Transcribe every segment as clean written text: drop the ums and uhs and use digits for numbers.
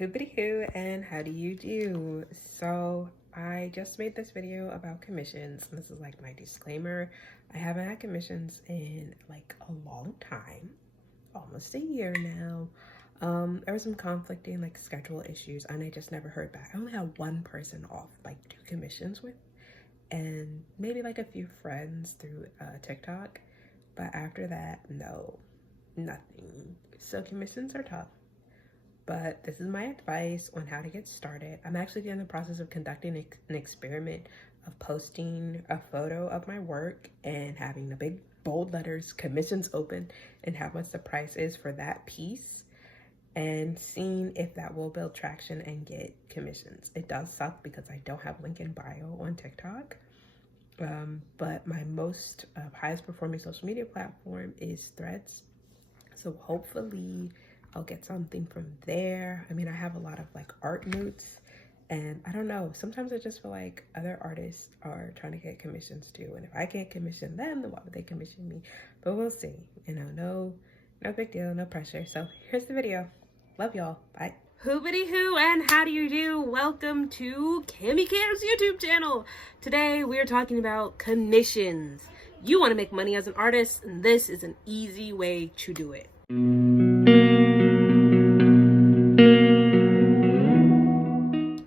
Hoopity hoo, and how do you do? So I just made this video about commissions. This is like my disclaimer. I haven't had commissions in like a long time, almost a year now. There was some conflicting like schedule issues and I just never heard back. I only had one person off like 2 commissions with, and maybe like a few friends through TikTok, but after that, no, nothing. So commissions are tough, but this is my advice on how to get started. I'm actually in the process of conducting an experiment of posting a photo of my work and having the big bold letters commissions open and how much the price is for that piece, and seeing if that will build traction and get commissions. It does suck because I don't have link in bio on TikTok, but my most highest performing social media platform is Threads. So hopefully I'll get something from there. I mean, I have a lot of like art notes, and I don't know, sometimes I just feel like other artists are trying to get commissions too. And if I can't commission them, then why would they commission me? But we'll see, you know, no big deal, no pressure. So here's the video. Love y'all, bye. Hoobity hoo, and how do you do? Welcome to Kimmy Cam's YouTube channel. Today we are talking about commissions. You want to make money as an artist, and this is an easy way to do it.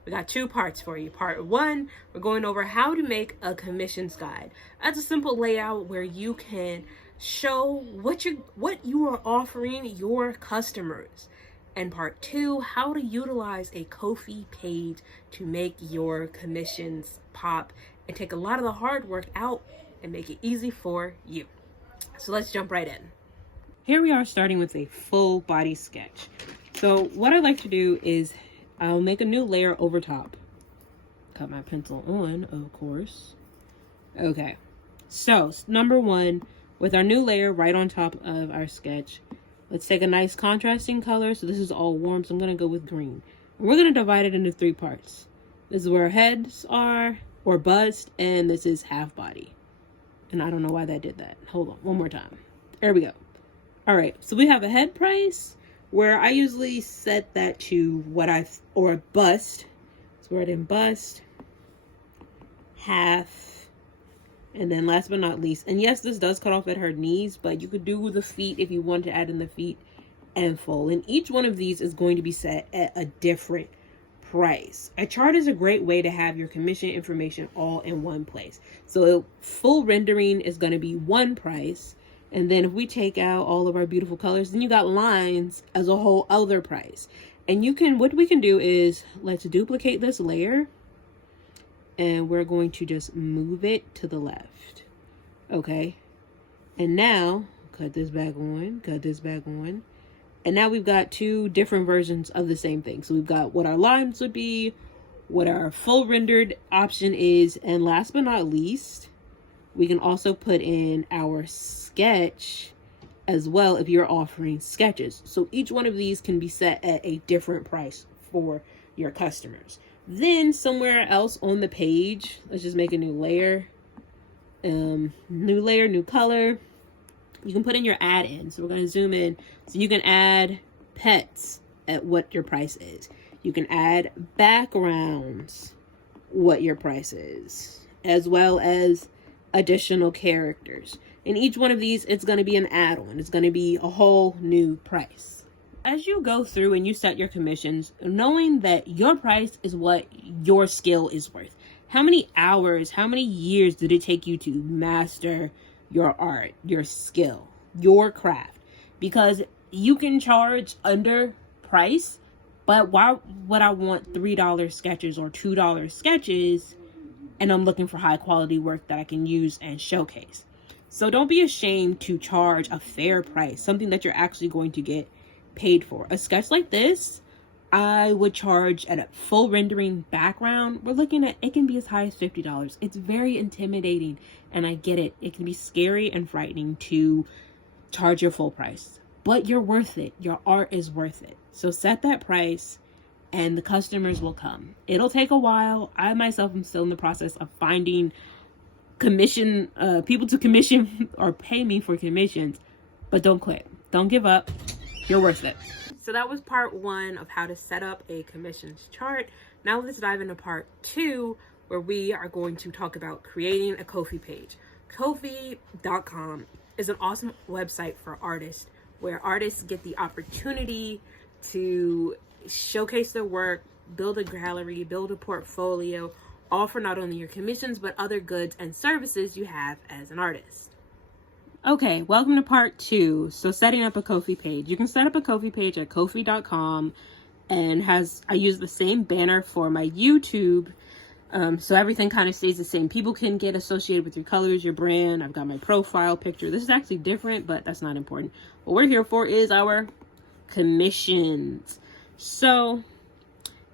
We got 2 parts for you. Part 1, we're going over how to make a commissions guide. That's a simple layout where you can show what you are offering your customers. And part 2, how to utilize a Ko-fi page to make your commissions pop and take a lot of the hard work out and make it easy for you. So let's jump right in. Here we are starting with a full body sketch. So what I like to do is I'll make a new layer over top. Cut my pencil on, of course. Okay, so number 1, with our new layer right on top of our sketch, let's take a nice contrasting color. So this is all warm, so I'm gonna go with green. And we're gonna divide it into 3 parts. This is where our heads are, or bust, and this is half body. And I don't know why that did that. Hold on, one more time. There we go. All right, so we have a head price where I usually set that to or bust. So we're in bust, half, and then last but not least, and yes, this does cut off at her knees, but you could do the feet if you want to add in the feet, and full. And each one of these is going to be set at a different price. A chart is a great way to have your commission information all in one place. So full rendering is going to be one price. And then if we take out all of our beautiful colors, then you got lines as a whole other price. And what we can do is, let's duplicate this layer. And we're going to just move it to the left. Okay. And now, cut this back on, cut this back on. And now we've got 2 different versions of the same thing. So we've got what our lines would be, what our full rendered option is, and last but not least, we can also put in our sketch as well if you're offering sketches. So each one of these can be set at a different price for your customers. Then somewhere else on the page, let's just make a new layer. New layer, new color. You can put in your add-in. So we're going to zoom in. So you can add pets at what your price is. You can add backgrounds, what your price is, as well as additional characters. And each one of these, it's going to be an add-on. It's going to be a whole new price. As you go through and you set your commissions, knowing that your price is what your skill is worth. How many hours, how many years did it take you to master your art, your skill, your craft? Because you can charge under price, but why would I want $3 sketches or $2 sketches and I'm looking for high quality work that I can use and showcase? So don't be ashamed to charge a fair price, something that you're actually going to get paid for. A sketch like this, I would charge at a full rendering background. We're looking at, it can be as high as $50. It's very intimidating, and I get it. It can be scary and frightening to charge your full price, but you're worth it. Your art is worth it. So set that price and the customers will come. It'll take a while. I myself am still in the process of finding people to commission or pay me for commissions, but don't quit. Don't give up. You're worth it. So that was part 1 of how to set up a commissions chart. Now let's dive into part 2, where we are going to talk about creating a Ko-fi page. Ko-fi.com is an awesome website for artists, where artists get the opportunity to showcase their work, build a gallery, build a portfolio, offer not only your commissions, but other goods and services you have as an artist. Okay, welcome to part 2. So setting up a Ko-fi page. You can set up a Ko-fi page at Ko-fi.com, and I use the same banner for my YouTube. So everything kind of stays the same. People can get associated with your colors, your brand. I've got my profile picture. This is actually different, but that's not important. What we're here for is our commissions. So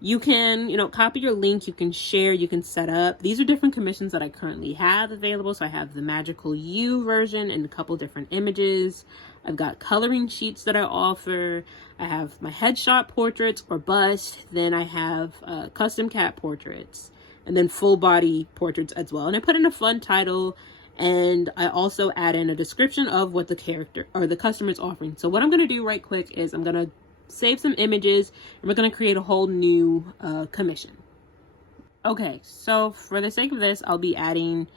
you can, copy your link, you can share, you can set up. These are different commissions that I currently have available. So I have the Magical You version and a couple different images. I've got coloring sheets that I offer. I have my headshot portraits or bust. Then I have custom cat portraits, and then full body portraits as well. And I put in a fun title, and I also add in a description of what the character or the customer is offering. So what I'm going to do right quick is I'm going to save some images, and we're going to create a whole new commission. Okay, so for the sake of this, I'll be adding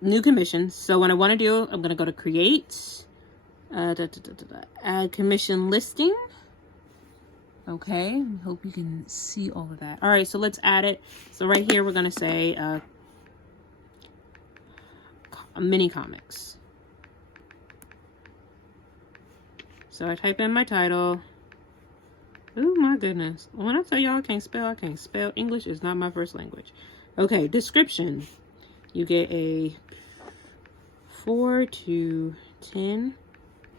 new commissions. So what I want to do, I'm going to go to create, add commission listing. Okay, I hope you can see all of that. All right, so let's add it. So right here, we're going to say mini comics. So I type in my title. Oh my goodness. When I tell y'all I can't spell. English is not my first language. Okay, description. You get a 4 to 10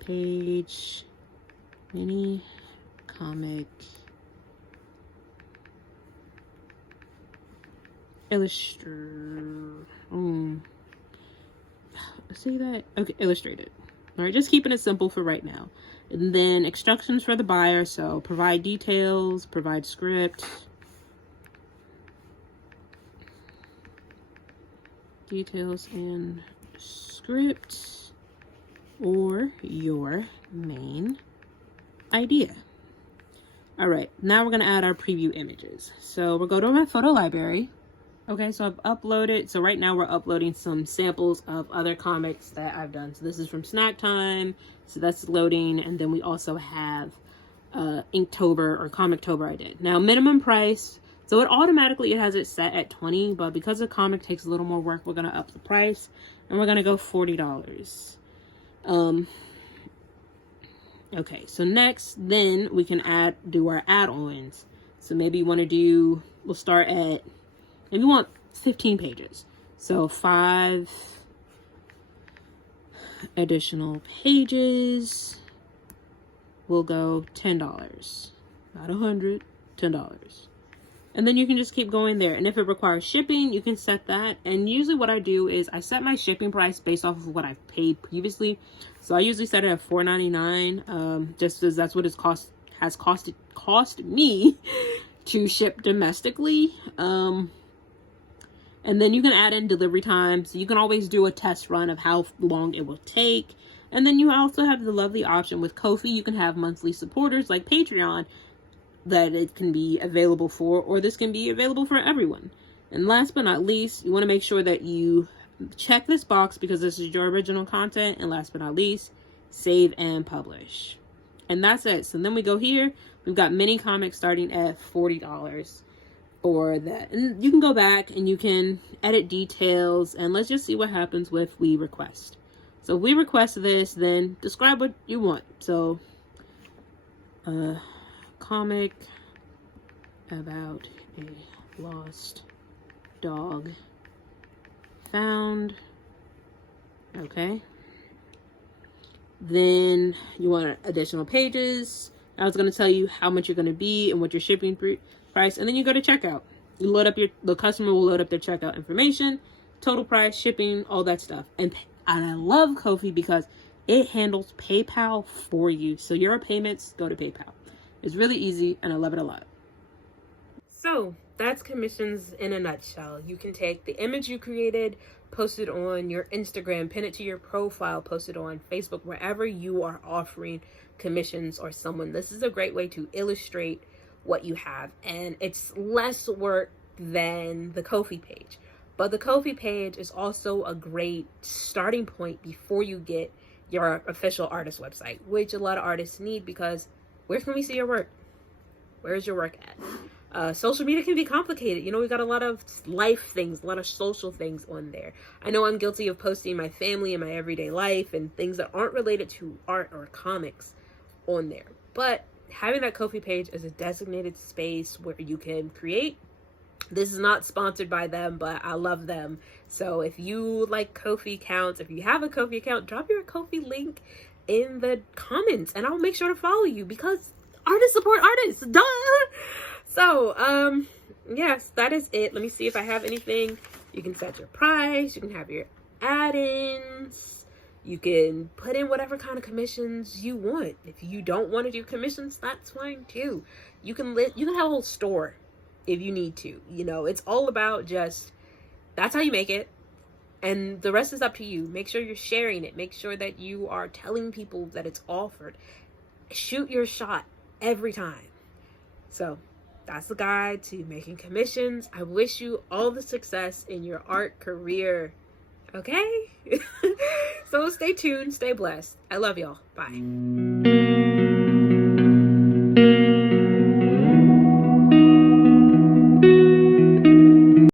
page mini comic illustrator. See that? Okay, illustrated. All right, just keeping it simple for right now. And then instructions for the buyer. So provide details, provide script. Details and script, or your main idea. All right, now we're gonna add our preview images. So we'll go to my photo library. Okay, so I've uploaded. So right now we're uploading some samples of other comics that I've done. So this is from Snack Time. So that's loading. And then we also have Inktober or Comictober I did. Now minimum price. So it has it set at $20, but because the comic takes a little more work, we're going to up the price and we're going to go $40. Okay, so next, then we can do our add-ons. So maybe you want to do, we'll start at, maybe you want 15 pages. So 5 additional pages will go $10. Not $100, $10. And then you can just keep going there. And if it requires shipping, you can set that. And usually what I do is I set my shipping price based off of what I've paid previously. So I usually set it at $4.99, just as that's what it's cost me to ship domestically. And then you can add in delivery times. You can always do a test run of how long it will take. And then you also have the lovely option with Ko-fi. You can have monthly supporters like Patreon that it can be available for, or this can be available for everyone. And last but not least, you want to make sure that you check this box because this is your original content. And last but not least, save and publish. And that's it. So then we go here. We've got mini comics starting at $40 for that. And you can go back and you can edit details. And let's just see what happens with we request. So if we request this, then describe what you want. So, comic about a lost dog found. Okay. Then you want additional pages. I was going to tell you how much you're going to be and what your shipping price. And then you go to checkout. You load up the customer will load up their checkout information, total price, shipping, all that stuff. And I love Ko-fi because it handles PayPal for you. So your payments go to PayPal. It's really easy and I love it a lot. So that's commissions in a nutshell. You can take the image you created, post it on your Instagram, pin it to your profile, post it on Facebook, wherever you are offering commissions or someone. This is a great way to illustrate what you have, and it's less work than the Ko-fi page. But the Ko-fi page is also a great starting point before you get your official artist website, which a lot of artists need, because where can we see your work? Where's your work at? Social media can be complicated. You know, we got a lot of life things, a lot of social things on there. I know I'm guilty of posting my family and my everyday life and things that aren't related to art or comics on there. But having that Ko-fi page is a designated space where you can create. This is not sponsored by them, but I love them. So if you like Ko-fi accounts, if you have a Ko-fi account, drop your Ko-fi link in the comments and I'll make sure to follow you, because artists support artists. Duh! So, yes, that is it. Let me see if I have anything. You can set your price. You can have your add-ins. You can put in whatever kind of commissions you want. If you don't want to do commissions, that's fine too. You can have a whole store if you need to. You know, it's all about just, that's how you make it. And the rest is up to you. Make sure you're sharing it. Make sure that you are telling people that it's offered. Shoot your shot every time. So that's the guide to making commissions. I wish you all the success in your art career. Okay? So stay tuned. Stay blessed. I love y'all. Bye.